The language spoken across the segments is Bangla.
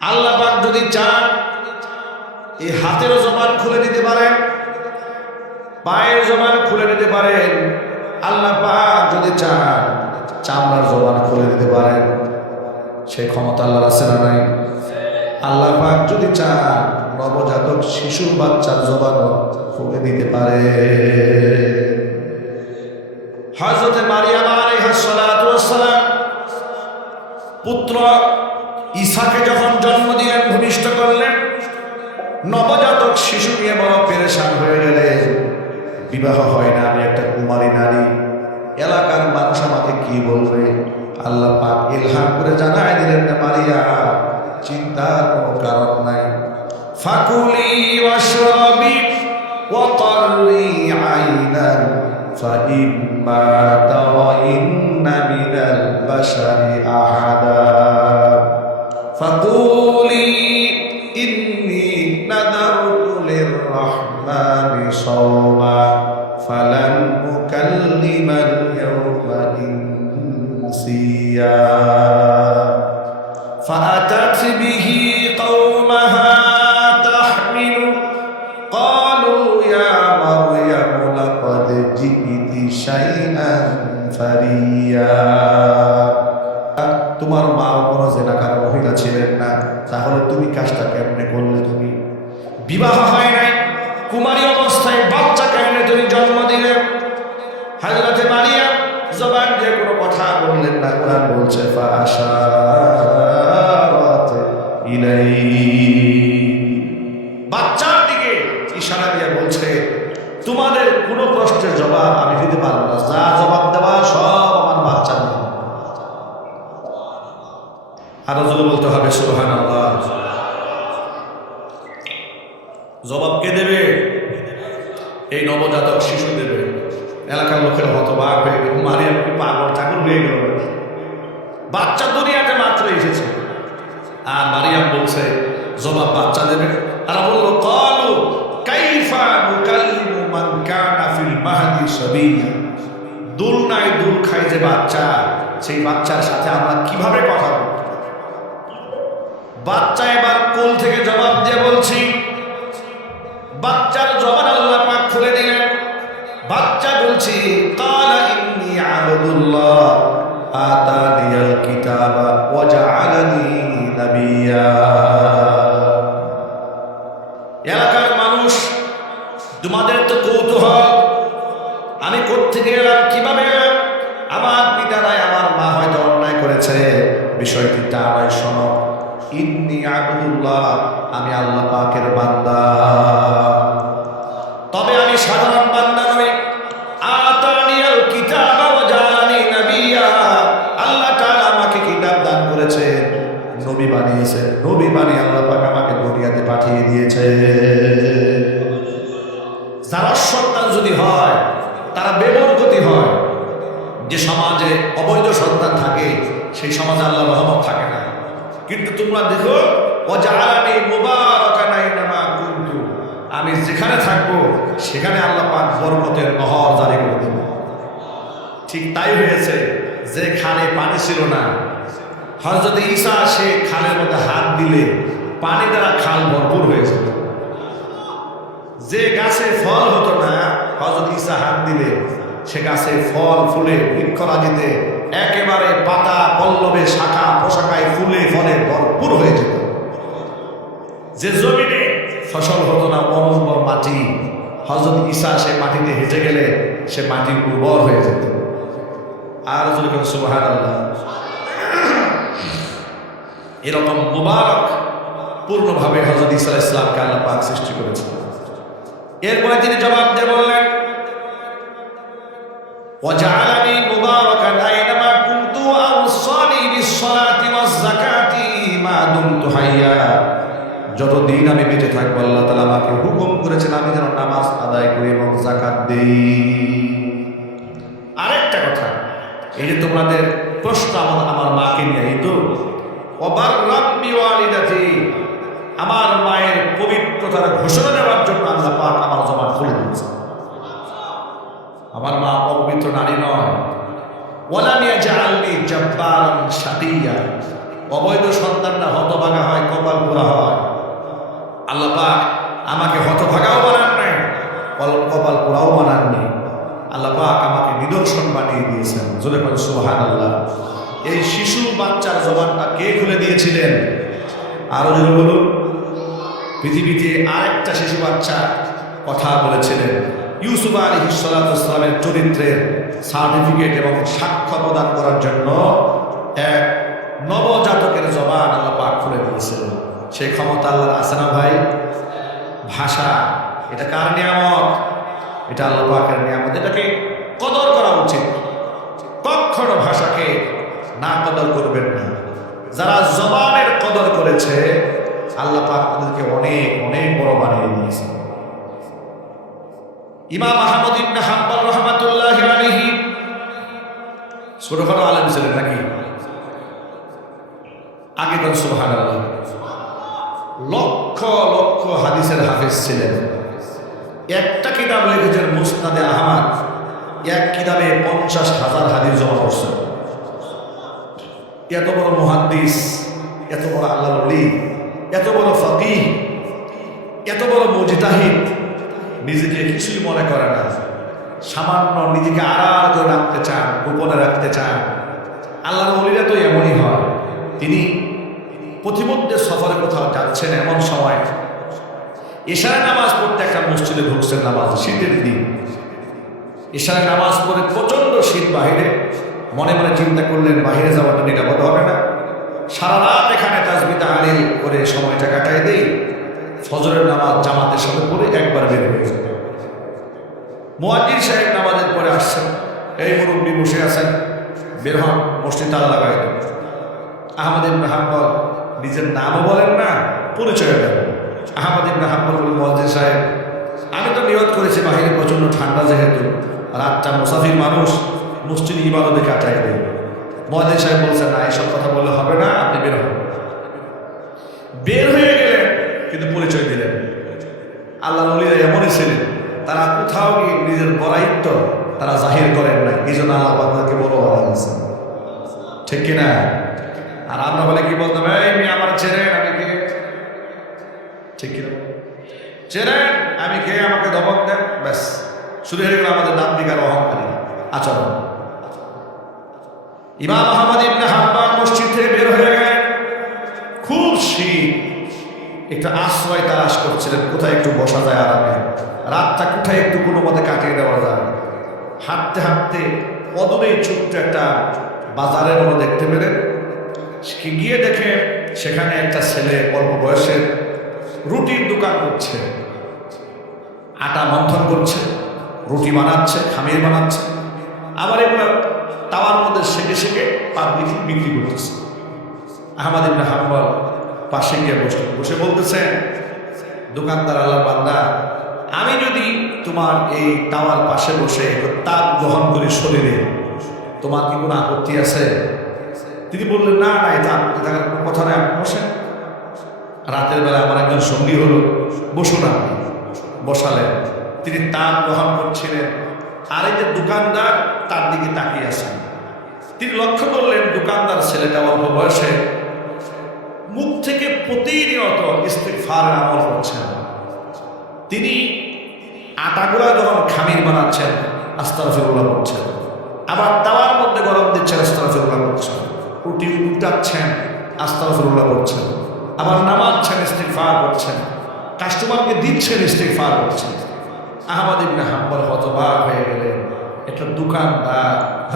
আল্লাহ পাক যদি চান, এই হাতেরও জবান খুলে দিতে পারেন, পায়ের জবান খুলে দিতে পারেন, আল্লাহ পাক যদি চান, চামড়ার জবান খুলে দিতে পারেন সেই ক্ষমতা আল্লাহর আছে না নাই? আল্লাহ পাক যদি চান, নবজাতক শিশুর বাচ্চার জবানও খুলে দিতে পারে। হজরতে মারিয়াম আলাইহিস সালাতু ওয়াস সালাম পুত্র ঈসাকে যখন জন্ম দিলেন, ভূমিষ্ঠ করলেন, নবজাতক শিশু নিয়ে বড় পেরেশান হয়ে গেলে বিবাহ হয় না। আমি একটা কুমারী নারী। قالوا يا مريم لقد جئت شيئا فريا তোমার মা কোনো জেনাকার মহিলা ছিলেন না তাহলে তুমি কাজটা কেমনে করলে তুমি বিবাহ হয় নাই কুমারী অবস্থায় বাচ্চা কেমনে তুমি জন্ম দিলে হাজরাতে মারিয়া জবান দিয়ে কোনো কথা বললেন না কোরআন বলছে ফাশারাত ইলাই জবাব আমি দিতে পারব না। যা জবাব দেওয়া সব আমার বাচ্চা নিয়ে আরও জোরে বলতে হবে সুবহান জবাব কে দেবে? এই নবজাতক শিশু দেবে। এলাকার লোকের হতবাক হয়ে গেল। মারিয়া পাগল ঠাকুর হয়ে গেল। বাচ্চা দুনিয়াতে মাত্র এসেছে। আর মারিয়াম বলছে, জবাব বাচ্চা দেবে আর বলল কলু কাইফা নুকাল্লিমু মান কানা ফিল মাহদি সাবিয়া দুল খাই যে বাচ্চা, সেই বাচ্চার সাথে আমরা কীভাবে কথা বলব? বাচ্চা এবার কোল থেকে জবাব দিয়ে বলছি, বাচ্চার জবান আল্লাহ পাক খুলে দিলেন। বাচ্চা বলছি, কালা ইন্নি আবদুল্লাহ আতানিয়াল কিতাবা ওয়া জাআলানি নাবিয়্যা এলাকার মানুষ, তোমাদের কোত্থেকে এলাম? কীভাবে এলাম? আমার পিতা নাই, আমার মা হয়তো অন্যায় করেছে। বিষয়টি তা নয় শোনো ইন্নি আবদুল্লাহ, আমি আল্লাহ পাকের বান্দা। তবে আমি সাধারণ বান্দা নই। আতানিয়াল কিতাব ওয়া জালানি নাবিয়্যা আল্লাহ তাআলা আমাকে কিতাব দান করেছে, নবী বানিয়েছে। নবী বানিয়ে আল্লাহ পাক আমাকে দুনিয়াতে পাঠিয়ে দিয়েছে। যে সমাজে অবৈধ সন্তান থাকে, সেই সমাজে আল্লাহ রহমত থাকে না। কিন্তু তোমরা দেখো মুবারাকানাইনামা কুনতু। আমি যেখানে থাকব, সেখানে আল্লাহ পাক বরকতের নহর জারি করে দেব ঠিক তাই হয়েছে যে খালে পানি ছিল না। হজরত ঈসা সে খালের মধ্যে হাত দিলে পানি দ্বারা খাল ভরপুর হয়ে যেত। যে গাছে ফল হতো না হজরত ঈসা হাত দিলে সে গাছে ফল, ফুলে, বৃক্ষরাজিতে একেবারে পাতা, পল্লবে, শাখা, পোশাকায় ফুলে, ফলে ভরপুর হয়ে যেত। যে জমিনে ফসল হতো না অনুর্বর মাটি হজরত ঈসা সে মাটিতে হেঁটে গেলে সে মাটি উর্বর হয়ে যেত। আর যদি কেউ সুবাহান আল্লাহ এরকম মুবারক পূর্ণভাবে হজরত ঈসা ইসলামকে আল্লাহ পাক সৃষ্টি করেছেন। এরপরে তিনি জবাব দিয়ে বললেন وجعلني مباركا اينما كنت واوصاني بالصلاه والزكاه ما دمت حيا যতদিন আমি বেঁচে থাকবো আল্লাহ তালা আমাকে হুকুম করেছেন আমি যেন নামাজ আদায় করি এবং জাকাত দেই আরেকটা কথা এই যে তোমাদের প্রশ্ন আমার আমার মাকে নিয়ে এই তো অবার রাব্বি ওয়ালিদাতি আমার মায়ের পবিত্রতার ঘোষণা দেওয়ার জন্য আল্লাহ পাক আমার জমা খুলে দিয়েছে আমার মা অপবিত্র নারী নয়। ওলামিয়া জাহাল্লি জব্বারন সাদিয়া অবৈধ সন্তানরা হতভাগা হয়, কপাল পোড়া হয়। আল্লাপাক আমাকে হতভাগাও বানান নাই কপাল পোড়াও বানান নেই। আল্লাপাক আমাকে নিদর্শন বানিয়ে দিয়েছেন। জোরে করে সোহান আল্লাহ এই শিশু বাচ্চার জবানটা কে খুলে দিয়েছিলেন? আরও যদি বলুন। পৃথিবীতে আরেকটা শিশু বাচ্চা কথা বলেছিলেন। ইউসুফ আলী ইসলামের চরিত্রের সার্টিফিকেট এবং সাক্ষ্য প্রদান করার জন্য এক নবজাতকের জবান আল্লাহ পাক খুলে দিয়েছিলেন সেই ক্ষমতা আল্লাহর আছে না ভাই? ভাষা, এটা কার নিয়ামত? এটা আল্লাহ পাকের নিয়ামত। এটাকে কদর করা উচিত। কখনো ভাষাকে না কদর করবেন না। যারা জবানের কদর করেছে, আল্লাহ পাক তাদেরকে অনেক অনেক বড় বানিয়ে দিয়েছে ইমাম আহমদ ইবনে হাম্বল রহমাতুল্লাহি আলাইহি। ছোটখাটো আলেম ছিলেন নাকি? আগে কোন সুবহানাল্লাহ। লক্ষ লক্ষ হাদিসের হাফেজ ছিলেন। একটা কিতাব লিখেছেন মুসনাদে আহমদ। এক কিতাবে পঞ্চাশ হাজার হাদিস জমা করছেন এত বড় মুহাদ্দিস, এত বড় আল্লাহ এত বড় ফকিহ, এত বড় মুজতাহিদ নিজেকে কিছুই মনে করে না। সামান্য নিজেকে করে রাখতে চান, গোপনে রাখতে চান। আল্লাহর অলিরা তো এমনই হয়। তিনি প্রতিমধ্যে সফরে কোথাও যাচ্ছেন এমন সময়। এশারে নামাজ পড়তে একটা মসজিদে ঢুকছেন নামাজ, শীতের দিন। এশারে নামাজ পড়ে প্রচণ্ড শীত বাহিরে। মনে মনে চিন্তা করলেন, বাহিরে যাওয়াটা নিরাপদ হবে না। সারা রাত এখানে তাজবি তাহালিল করে সময়টা কাটাই দেই। ফজরের নামাজ জামাতের সাথে পড়ে একবার বের হয়ে যাবে মোয়াজির সাহেব নামাজের পরে আসছেন। এই মুরব্বী বসে আছেন। বের হন, মসজিদ তালা লাগাই দেন। আহমদ ইবনে হাম্বল নিজের নামও বলেন না পরিচয় দেন। আহমদ ইবনে হাম্বল মোয়াজির সাহেব, আমি তো নিয়ত করেছি বাহিরে প্রচণ্ড ঠান্ডা যেহেতু, রাতটা মুসাফির মানুষ, মসজিদ ইবাদতে কাটাই দেয়। মহাদিন সাহেব বলছেন, না, এসব কথা বললে হবে না, আপনি বের হন। বের হয়ে কিন্তু পরিচয় দিলেন। আল্লাহ নলীরা এমনই ছিলেন, তারা কোথাও গিয়ে নিজের বড়াইত্ব তারা জাহির করেন না এই জন্য আল্লাহ আপনাকে বড় বলা ঠিক কিনা? আর আমরা বলে কি বলতাম, এই আমার চেনেন আমি কে? ঠিক কিনা? চেনেন আমি কে? আমাকে ধমক দেন। ব্যাস, শুরু হয়ে গেল আমাদের দাম দিকার অহংকারী আচরণ ইমাম আহমদ ইবনে হাম্বাল মসজিদ থেকে বের হয়ে গেলেন। খুব শীত। একটু আশ্রয় তালাশ করছিলেন, কোথায় একটু বসা যায় আরামে? রাতটা কোথায় একটু কোনো মতে কাটিয়ে দেওয়া যায়? হাঁটতে হাঁটতে অদূরে ছোট্ট একটা বাজারের মতো দেখতে পেলেন। গিয়ে দেখে সেখানে একটা ছেলে অল্প বয়সের রুটির দোকান করছে, আটা মন্থন করছে, রুটি বানাচ্ছে, খামির বানাচ্ছে, আবার এগুলো তাওয়ার মধ্যে সেকে সেকে পাবলিক বিক্রি করতেছে। আহমদ ইবনে হাম্বল পাশে গিয়ে বসে বসে বলতেছেন দোকানদার আল্লাহ বান্দা, আমি যদি তোমার এই টাওয়ার পাশে বসে তাপ গ্রহণ করি শরীরে তোমার কি কোনো আপত্তি আছে? তিনি বললেন, না না এটা আপত্তি থাকার কোনো কথা নেই বসেন। রাতের বেলা আমার একজন সঙ্গী হলো, বসুন আপনি, বসালেন। তিনি তাপ গ্রহণ করছিলেন, আর এই যে দোকানদার তার দিকে তাকিয়ে আছেন। তিনি লক্ষ্য করলেন দোকানদার ছেলেটা অল্প বয়সে মুখ থেকে প্রতিনিয়ত ইস্তেকফারের আমল করছেন। তিনি আটাগুলা যখন খামির বানাচ্ছেন আস্তাফিরুল্লাহ করছেন। আবার তাওয়ার মধ্যে গরম দিচ্ছেন আস্তাফিরুল্লাহ করছেন। রুটি উল্টাচ্ছেন আস্তাফিরুল্লাহ করছেন। আবার নামাচ্ছেন ইস্তেকফার করছেন। কাস্টমারকে দিচ্ছেন ইস্তেকফার করছেন। আহমদ ইবনে হাম্বল হতবাক হয়ে গেলেন। একটা দোকানদার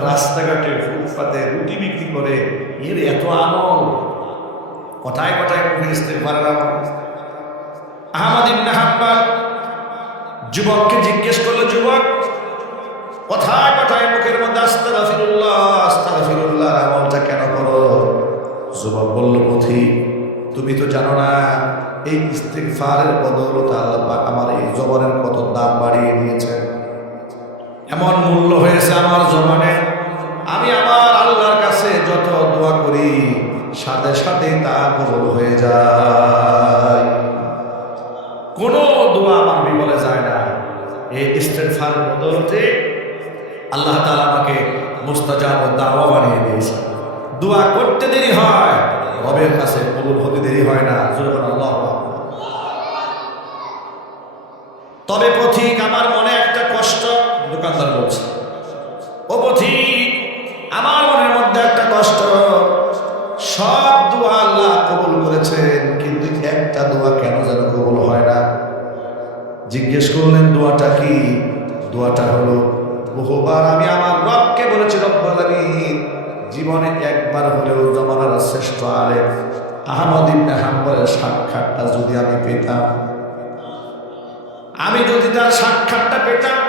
রাস্তাঘাটে ফুটপাতে রুটি বিক্রি করে, এর এত আমল। কথায় কথায় মুখে ইস্তেকফারের আমল আহমদ ইবনে হাম্বল যুবককে জিজ্ঞেস করল, যুবক, কথায় কথায় মুখের মধ্যে আস্তাগফিরুল্লাহ আস্তাগফিরুল্লাহ আমলটা কেন করো? যুবক বলল, পথি, তুমি তো জানো না, এই ইস্তেগফারের বদৌলতে আল্লাহ আমার এই জবানের কত দাম বাড়িয়ে দিয়েছে এমন মূল্য হয়েছে আমার জবানে। আমি আমার আল্লাহর কাছে যত দোয়া করি সাথে সাথে তা কবুল হয়ে যায়। কোনো দোয়া আমার বিবলে যায় না। এই ইস্তেগফার বদলতে আল্লাহ তাআলা আমাকে মুস্তাজাব দাওয়া বানিয়ে দিয়েছে। দোয়া করতে দেরি হয়, রবের কাছে কবুল হতে দেরি হয় না। বলেন তবে পথিক, আমার মনে একটা কষ্ট, দোকানদার বলছে, ও পথিক দোয়াটা হলো, বহুবার আমি আমার রবকে বলেছি, রব্বুল জীবনে একবার হলেও জমানার শ্রেষ্ঠ আলেম আহমদ ইবনে সাক্ষাৎটা যদি আমি পেতাম। আমি যদি তার সাক্ষাৎটা পেতাম,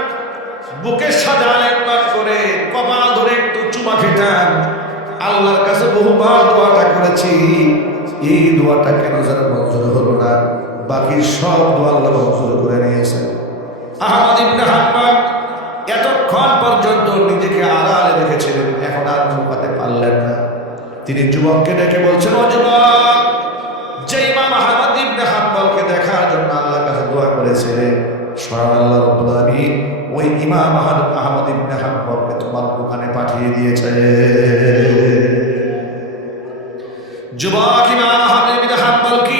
বুকের সাথে আলেকবার করে, কপাল ধরে একটু চুমা খেতাম, আল্লাহর কাছে বহুবার দোয়াটা করেছি, এই দোয়াটা কেন যেন মঞ্জুর হলো না? বাকি সব দোয়া আল্লাহ মঞ্জুর করে নিয়েছেন। আহমদ ইবনে হাম্বল এতক্ষণ পর্যন্ত নিজেকে আড়ালে রেখেছিলেন, এখন আর মুখাতে পারলেন না। তিনি যুবককে ডেকে বলছেন, ও যুবক যে ইমাম আহমদ ইবনে হাম্বলকে দেখার জন্য আল্লাহর কাছে দোয়া করেছিলেন স্বয়ং আল্লাহ রাব্বুল আলামিন, ওই ইমাম আহমদ ইবনে হাম্বলকে তোমার দোকানে পাঠিয়ে দিয়েছে। যুবক, ইমাম আহমদ ইবনে হাম্বল কি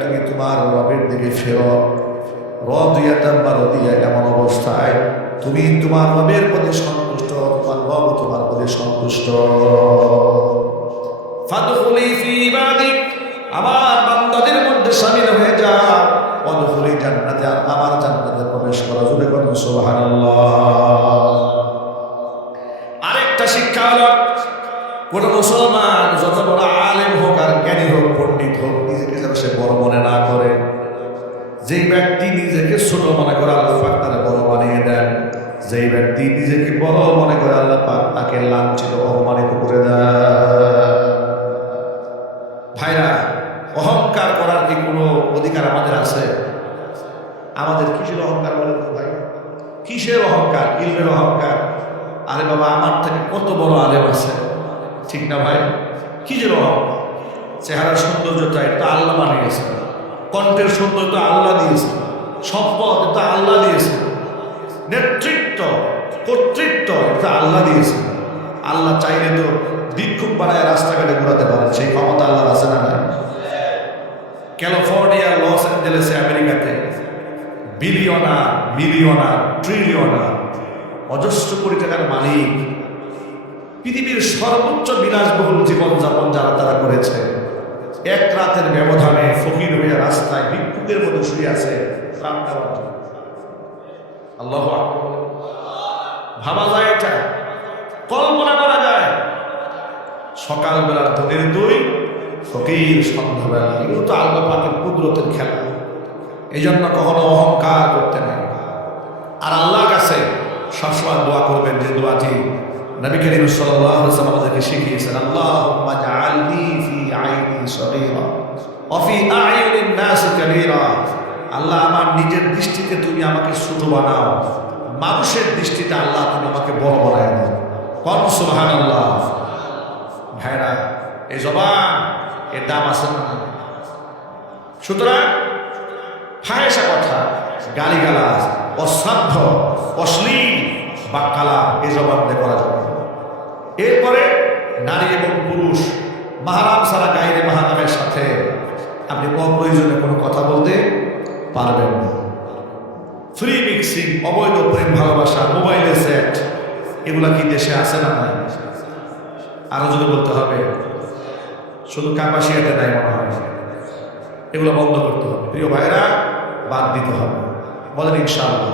তুমি তোমার রবের দিকে ফেরো? রাদিয়াতান এমন অবস্থায় তুমি তোমার রবের প্রতি সন্তুষ্ট, তোমার রব তোমার প্রতি সন্তুষ্ট। আমার বান্দাদের মধ্যে শামিল হয়ে যাও ওয়াদখুলি জান্নাতে আর আমার জান্নাতে প্রবেশ করো। জুড়ে করুন সুবহানাল্লাহ। আরেকটা শিক্ষা হলো, কোন মুসলমান যেই ব্যক্তি নিজেকে ছোট মনে করে আল্লাহ পাক বড় বানিয়ে দেন, যেই ব্যক্তি নিজেকে বড় মনে করে আল্লাহ পাক তাকে লাঞ্ছিত, অপমানিত করে দেয় ভাইরা, অহংকার করার কি কোনো অধিকার আমাদের আছে? আমাদের কিসের অহংকার বলেন তো ভাই? কিসের অহংকার? ইলমের অহংকার? আরে বাবা, আমার থেকে কত বড় আলেম আছে? ঠিক না ভাই? কিসের অহংকার? চেহারার সৌন্দর্যটা এটা আল্লাহ বানিয়েছে কণ্ঠের সৌন্দর্য আল্লাহ দিয়েছে। সম্পদ এটা আল্লাহ দিয়েছে। নেতৃত্ব, কর্তৃত্ব এটা আল্লাহ দিয়েছে। আল্লাহ চাইলে তো বিক্ষোভ বানায় রাস্তাঘাটে ঘোরাতে পারে। সেই ক্ষমতা আল্লাহ আছে না ক্যালিফোর্নিয়া, লস অ্যাঞ্জেলেসে, আমেরিকাতে বিলিয়নার, মিলিয়নার, ট্রিলিয়নার, অজস্র কোটি টাকার মালিক, পৃথিবীর সর্বোচ্চ বিলাসবহুল জীবনযাপন যারা তারা করেছে এক রাতের ব্যবধানে ফকির হয়ে রাস্তায় ভিক্ষুকের মতো শুয়ে আছে। আল্লাহ ভাবা যায় এটা? কল্পনা করা যায়? সকালবেলার ধনের দুই, ফকির সন্ধ্যাবেলা। এগুলো তো আল্লাহ পাকের কুদরতের খেলা। এই জন্য কখনো অহংকার করতে নেই। আর আল্লাহর কাছে সবসময় দোয়া করবেন যে দোয়াটি নবী করিম ওয়াসাল্লাম আমাদেরকে শিখিয়েছেন। আল্লাহুম্মা জাআলনি ফি আইনি সগীরা। ওয়া ফি আ'য়ুনিন নাস আল্লাহ আমার নিজের দৃষ্টিতে তুমি আমাকে ছোট বানাও। মানুষের দৃষ্টিতে আল্লাহ তুমি আমাকে বড় বানায় দাও। কোন সুবহানাল্লাহ। ভাইরা, এ জবান এর দাম আছে না সুতরাং ফাহেসা কথা, গালিগালাজ, অশ্রাদ্ধ, অশ্লীল বা কালা এই জবান করা যাবে এরপরে নারী এবং পুরুষ মাহারাম সারা গাইরে মাহারামের সাথে আপনি অপ্রয়োজনে কোনো কথা বলতে পারবেন না। ফ্রি মিক্সিং অবৈধ প্রেম ভালোবাসা, মোবাইলের সেট এগুলা কি দেশে আছে না নাই? আরও যদি বলতে হবে। শুধু কাপাসিয়াতে নাই মনে হয়। এগুলো বন্ধ করতে হবে। প্রিয় ভাইরা বাদ দিতে হবে। বলেন ইনশাআল্লাহ।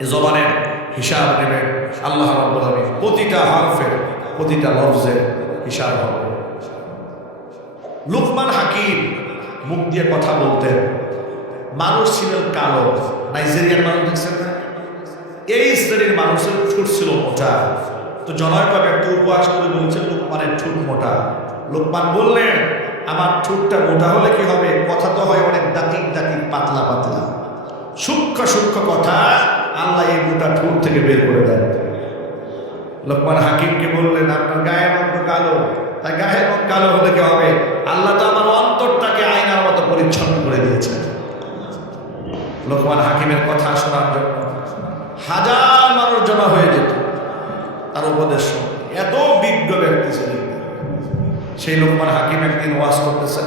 এই জবানের হিসাব নেবেন। আল্লাহ রাব্বুল আলামিন প্রতিটা হারফের, প্রতিটা লফজের হিসাব হবে। লুকমান হাকিম মুখ দিয়ে কথা বলতেন। মানুষ ছিলেন কালো, নাইজেরিয়ান মানুষ দেখছেন না? এই শ্রেণির মানুষের ঠোঁট ছিল মোটা। তো জনয় কবে একটা উপহাস করে বলছেন, লোকমানের ঠোঁট মোটা। লোকমান বললেন, আমার ঠোঁটটা মোটা হলে কি হবে? কথা তো হয় অনেক দাঁতিক দাঁতিক পাতলা পাতলা। সূক্ষ্ম সূক্ষ্ম কথা আল্লাহ এই মোটা ঠোঁট থেকে বের করে দেন। লোকমান হাকিমকে বললেন, আপনার গায়ের রঙ কালো। তাই গায়ের রঙ কালো হলে কি হবে? আল্লাহ তো আমার অন্তরটাকে আয়নার মতো পরিচ্ছন্ন করে দিয়েছেন। লোকমান হাকিমের কথা শোনার জন্য হাজার মানুষ জমা হয়ে যেত। তার উপদেশ এত বিজ্ঞ ব্যক্তি ছিলেন। সেই লোকমান হাকিম একদিন ওয়াজ করতেছেন।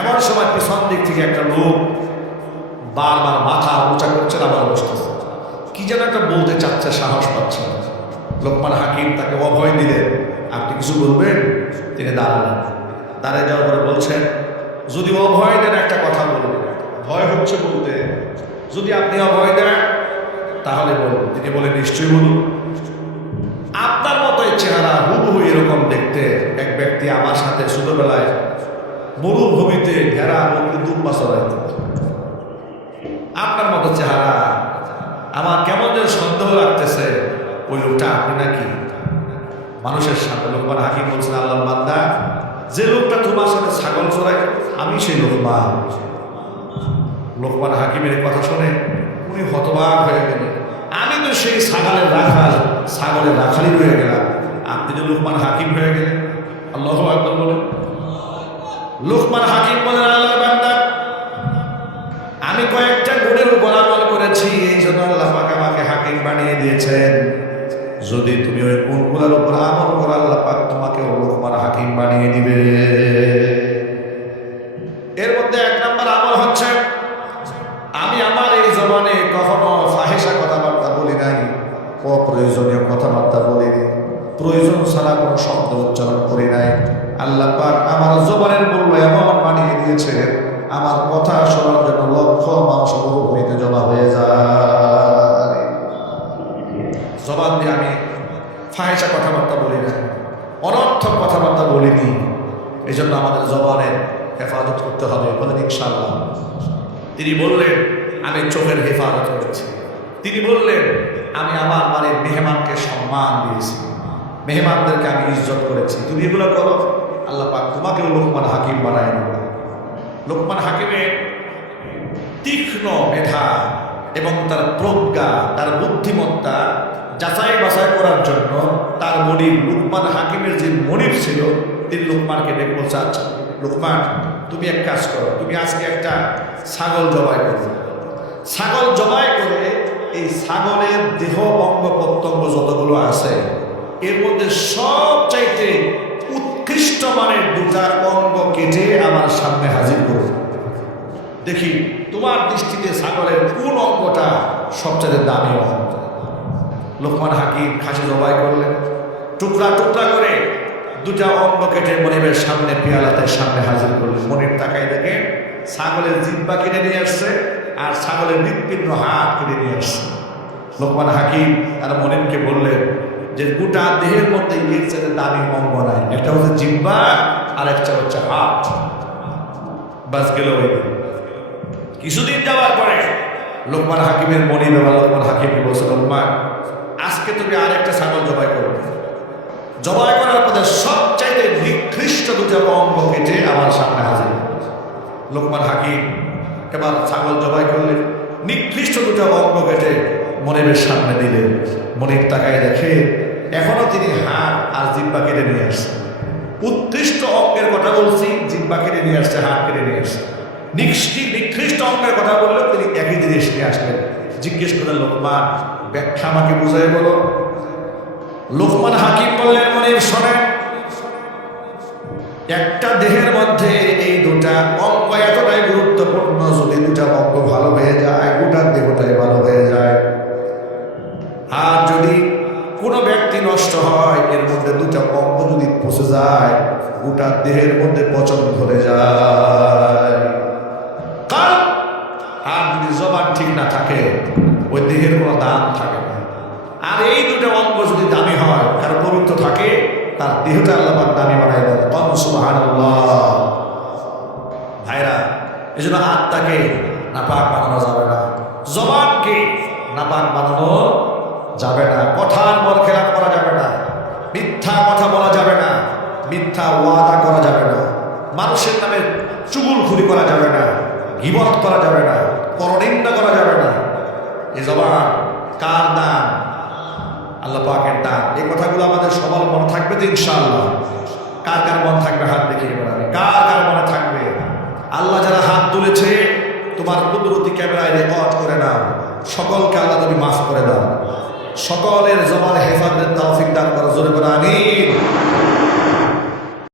এমন সময় পিছন দিক থেকে একটা লোক বারবার মাথা উঁচা করছেন আবার বসতেছে কি যেন একটা বলতে চাচ্ছে, সাহস পাচ্ছে। লোকমান হাকিম তাকে অভয় দিলেন, আপনি কিছু বলবেন? তিনি দাঁড়ালেন। দাঁড়িয়ে যাওয়ার পরে বলছেন, যদি অভয় দেন একটা কথা বলবেন ভয় হচ্ছে বলতে। যদি আপনি অভয় দেন, তাহলে বলুন। তিনি বলে নিশ্চয়ই বলুন। আপনার মতো চেহারা হুবহু এরকম দেখতে। এক ব্যক্তি আমার সাথে ছোটবেলায় মরুভূমিতে ভেড়া বকরি দুম্বা চড়াইত। আপনার মতো চেহারা আমার কেমন যেন সন্দেহ লাগতেছে, ওই লোকটা আপনি নাকি? মানুষের সাথে লোকমান হাকিম বলছেন, আল্লাহ, বান্দা, যে লোকটা তোমার সাথে ছাগল চড়ায় আমি সেই লোকমান লোকমান হাকিমের কথা শুনে উনি হতবাক হয়ে গেলেন। আমি তো সেই ছাগলের রাখাল, ছাগলের রাখালি রয়ে গেলাম। আপনি যে লোকমান হাকিম হয়ে গেলেন, আল্লাহ একদম বলেন লোকমান হাকিম বলেন আল্লাহ, বান্দা, আমি কয়েকটা গুণের উপর আমল করেছি, এই জন্য আল্লাহ আমাকে হাকিম বানিয়ে দিয়েছেন। যদি তুমি ওই গুণগুলোর উপর আমল করো, আল্লাহ পাক তোমাকে লোকমান হাকিম বানিয়ে দিবে। এর মধ্যে এক নম্বর আমল হচ্ছে, আমি আমার এই জবানে কখনো ফাহেসা কথাবার্তা বলি নাই, অপ্রয়োজনীয় কথাবার্তা বলিনি। প্রয়োজন ছাড়া কোনো শব্দ উচ্চারণ করি নাই। আল্লাহ পাক আমার জবানের মূল্য এমন বানিয়ে দিয়েছে আমার কথা শোনার জন্য লক্ষ মানুষ মরুভূমিতে জমা হয়ে যায়। ফাহেসা কথাবার্তা বলি না। অনর্থক কথাবার্তা বলিনি এই জন্য আমাদের জবানের হেফাজত করতে হবে বলেন ইনশাল্লাহ তিনি বললেন, আমি চোখের হেফাজত করেছি। তিনি বললেন, আমি আমার বাড়ির মেহমানকে সম্মান দিয়েছি। মেহমানদেরকে আমি ইজ্জত করেছি। তুমি এগুলো করো। আল্লাহ পাক তোমাকেও লোকমান হাকিম বানায় লোকমান হাকিমের তীক্ষ্ণ মেধা এবং তার প্রজ্ঞা, তার বুদ্ধিমত্তা যাচাই বাছাই করার জন্য তার মনির লুকমান হাকিমের যে মনির ছিল, তিনি লুকমানকে ডেকে বলছে আচ্ছা লুকমান, তুমি এক কাজ করো, তুমি আজকে একটা ছাগল জবাই করো। ছাগল জবাই করে এই ছাগলের দেহ অঙ্গ প্রত্যঙ্গ যতগুলো আছে, এর মধ্যে সবচাইতে উৎকৃষ্ট মানের দুটা অঙ্গ কেটে আমার সামনে হাজির করো। দেখি, তোমার দৃষ্টিতে ছাগলের কোন অঙ্গটা সবচেয়ে দামি অঙ্গ? লোকমান হাকিম খাসি জবাই করলেন। টুকরা টুকরা করে দুটা অঙ্গ কেটে মনিবের সামনে পেয়ালাতের সামনে হাজির করলেন। মনির তাকাই দেখে ছাগলের জিব্বা কিনে নিয়ে আসছে আর ছাগলের হৃৎপিণ্ড হাত কিনে নিয়ে আসছে। লোকমান হাকিম আর মনিরকে বললেন যে গোটা দেহের মধ্যে এর চেয়ে দামি অঙ্গ নাই। একটা হচ্ছে জিব্বা আর একটা হচ্ছে হাত। বাস গেল ওই দিন। কিছুদিন যাওয়ার পরে লোকমান হাকিমের মনি বাবা লোকমান হাকিম বলছে, লোকমান আজকে তুমি আর একটা ছাগল জবাই করবে। জবাই করার পরে সবচাইতে নিকৃষ্ট দুটো অঙ্গ কেটে আমার সামনে হাজির লোকমান হাকিম, এবার ছাগল জবাই করলেন নিকৃষ্ট দুটো অঙ্গ কেটে মনিবের সামনে দিলেন মনির তাকায় দেখে এখনও তিনি হাত আর জিব্বা কেটে নিয়ে আসছে। উৎকৃষ্ট অঙ্গের কথা বলছি জিব্বা কেটে নিয়ে আসছে, হাত কেটে নিয়ে আসছে। নিকৃষ্ট অঙ্গের কথা বললেও তিনি একই জিনিস নিয়ে আসলেন। জিজ্ঞেস করলেন, লোকমান, ব্যাখ্যা আমাকে বুঝাই বলো। লোকমান হাকিম বললেন, মনির, শোনেন। একটা দেহের মধ্যে এই দুটা অঙ্গ এতটাই গুরুত্বপূর্ণ, যদি দুটা অঙ্গ ভালো হয়ে যায়, গোটা দেহটাই ভালো হয়ে যায়। আর যদি কোনো ব্যক্তি নষ্ট হয়, এর মধ্যে দুটা অঙ্গ যদি পচে যায়, গোটা দেহের মধ্যে পচন ধরে যায়। জবান ঠিক না থাকে, ওই দেহের কোনো দাম থাকে না। আর এই দুটো অঙ্গ যদি দামি হয়, কারও পবিত্র থাকে, তার দেহটা আল্লাহ দামি বানাই দেন। কম সুবহানাল্লাহ। ভাইরা এই জন্য আত্মাকে নাপাক বানানো যাবে না। জবানকে নাপাক বানানো যাবে না। কথার বর খেলা করা যাবে না। মিথ্যা কথা বলা যাবে না। মিথ্যা ওয়াদা করা যাবে না। মানুষের নামে চুগুলখুরি করা যাবে না। গিবত করা যাবে না। পরনিন্দা করা যাবে না। এ জবান, কার দান? আল্লাহ পাকের দান। এই কথাগুলো আমাদের সবার মনে থাকবে তো ইনশাআল্লাহ। কার কার মন থাকবে? হাত দেখিয়ে বেড়াবে কার কার মনে থাকবে? আল্লাহ যারা হাত তুলেছে, তোমার কুদরতি ক্যামেরায় রেকর্ড করে নাও। সকলকে আল্লাহ তুমি মাফ করে দাও। সকলের জবান হেফাজতের তৌফিক দান করো। জোরে করে আমিন।